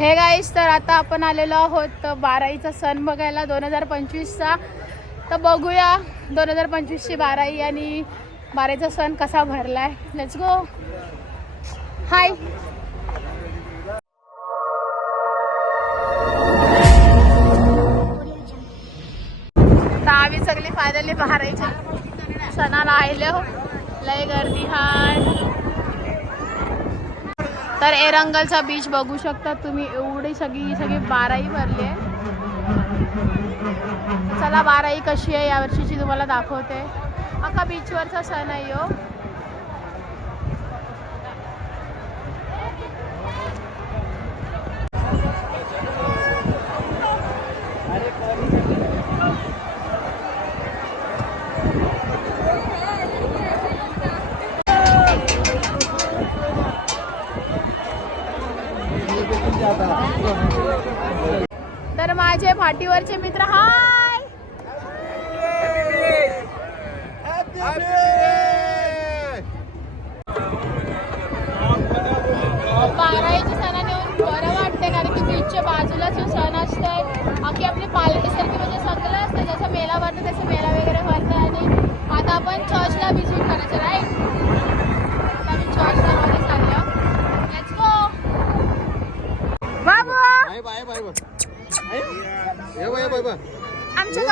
Hey guys तर आता आपण आलेलो आहोत बाराईचा सण बघायला दोन हजार पंचवीसचा. तर बघूया दोन हजार पंचवीसची बाराई आणि बाराईचा सण कसा भरलाय. लेट्स गो हाय आम्ही सगळी फायनली बाराईच्या सणाला आलो लय गर्दी हाय. तर एरंगलचा बीच बघू शकता तुम्ही. एवढी सगळी सगळी बाराही भरली आहे. चला बाराई कशी आहे यावर्षीची तुम्हाला दाखवते. अख्खा बीचवरचा सण आहे हो. पाठीवरचे मित्र हाय! बाराईच्या सणाने येऊन बरं वाटते कारण की बीचच्या बाजूलाच जो सण असतोय. अख्खी आपली पालखीसारखी म्हणजे सगळं असतं जसं मेला भरतं तसं मेला वगैरे भरतं आणि आता आपण चर्चला व्हिजिट करायचं राईट आम्ही चर्चला मध्ये चाललो let's go bye bye bye. आमच्या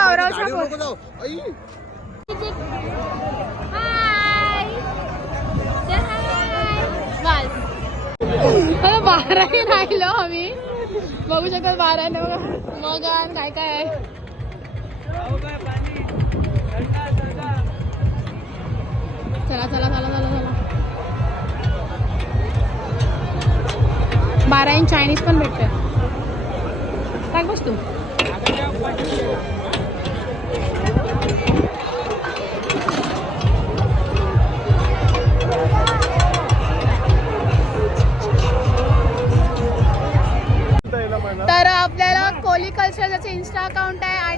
आता बाराही राहिलो आम्ही. बघू शकतात बाराने बघा. मग काय काय आहे? चला चला चला चला चला. बाराईन चायनीज पण भेटते काय बस तू.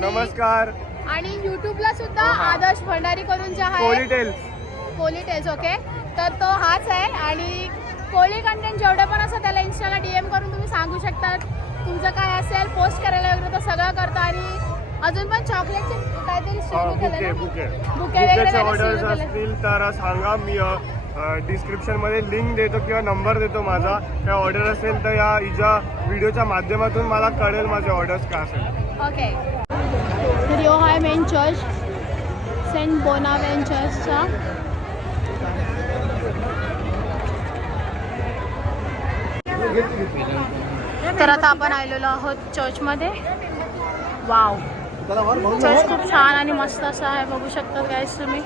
आणि नमस्कार. आणि युट्यूबला सुद्धा आदर्श भंडारी करून जे आहे पोलीटेल्स कोली टेल्स ओके तर तो हाच आहे आणि कोली कंटेंट जेवढे पण असं त्याला इन्स्टाला डीएम करून तुम्ही सांगू शकता. तुमचं काय असेल पोस्ट करायला वगैरे तो सगळं करतो आणि अजून पण चॉकलेटचे काहीतरी सुरू बुके बुके. बुके वगैरे बुकेचे ऑर्डर्स सुरू केलं असतील तर सांगा मी डिस्क्रिप्शनमध्ये लिंक देतो किंवा नंबर देतो माझा. काय ऑर्डर असेल तर या हिच्या व्हिडिओच्या माध्यमातून मला कळेल माझे ऑर्डर्स काय असेल. ओके तर यो आहे मेन चर्च सेंट बोनावेंचर्सचा तर आता आपण आलेलो आहोत चर्चमध्ये वाव चर्च खूप छान आणि मस्त असं आहे. बघू शकतात गाईस तुम्ही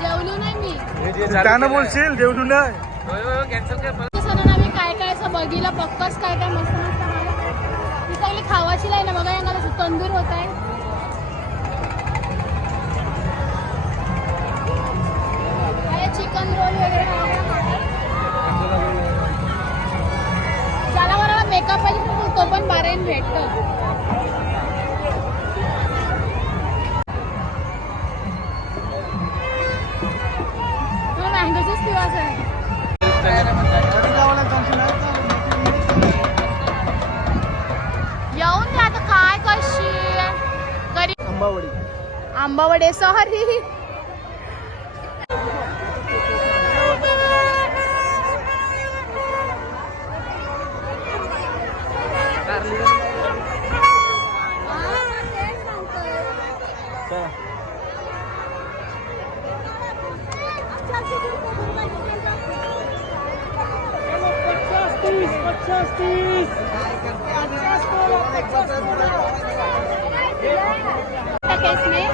जेवलो नाही मी त्यानं बोलशील सणाला आम्ही काय काय असं बघितलं पक्कच काय काय मस्त मस्त ती चांगली खावाची लाईन आहे बघा यांना तंदूर होत आहे. चिकन रोल वगैरे मला मेकअप पाहिजे तर तो पण बाराईन भेटतो. आंबावडे सॉरी है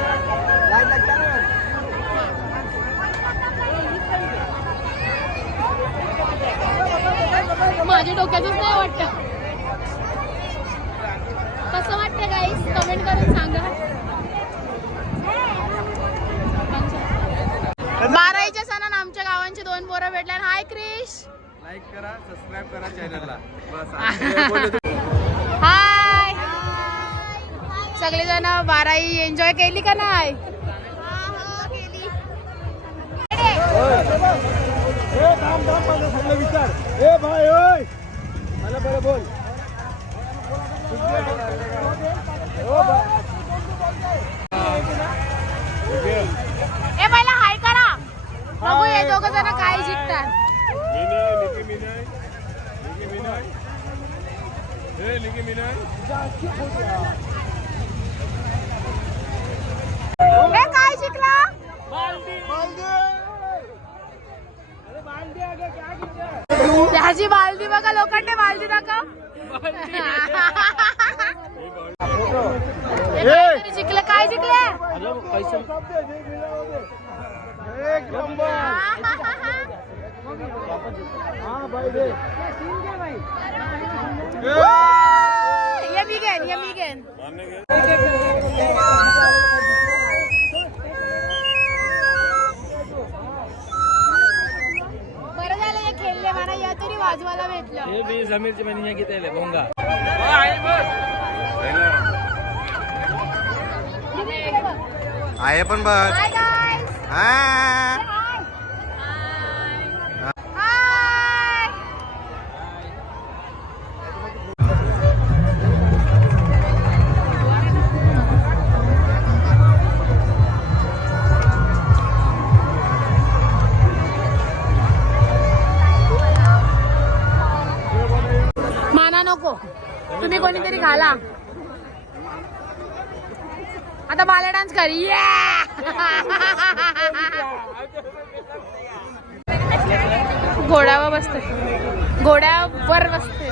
माझ्या नाही वाटत. कसं वाटतं गाईस कमेंट करून सांगा. बाराईच्या सणान आमच्या गावांचे दोन पोरं भेटल्या हाय क्रिश लाईक करा सबस्क्राईब करा चॅनलला सगळेजण बाराई एन्जॉय केली का नाही? ए पहिला हाय करा. बघू हे दोघं जण काय मिनय. ए मिनय. त्याची बालदी बघा लोखंडे बालदी दाखव हे शिकले काय एक नंबर। ये मी घेन ये मी घेन समीरची म्हणजे किती आहे भोंगा. आहे पण बघ. गाईस हा. झाला आता बाला डान्स कर. घोड्यावर बसते. घोड्यावर बसते.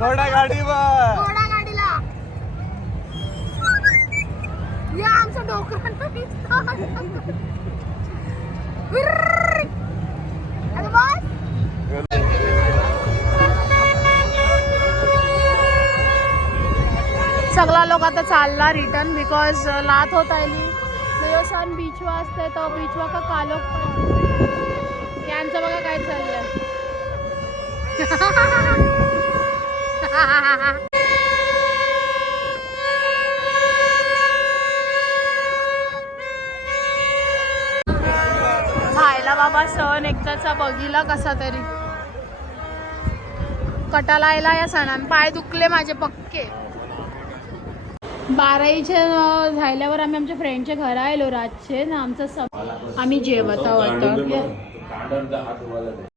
घोडा गाडीवर. घोडा गाडीला. या आमचं डोकं अरे बस सगळा लोक आता चालला रिटर्न बिकॉज लात होत आली. सण बीचवा असते तर बीचवा का कालो यांचं बघा काय चाललंय खायला बाबा सण एकदाचा बघिला कसा तरी. कटालायला या सणान. पाय दुखले माझे पक्के. बाराईच्या झाल्यावर आम्ही आमच्या फ्रेंडच्या घरा आलो रातचे. ना आमचं आम्ही जेवत आहोत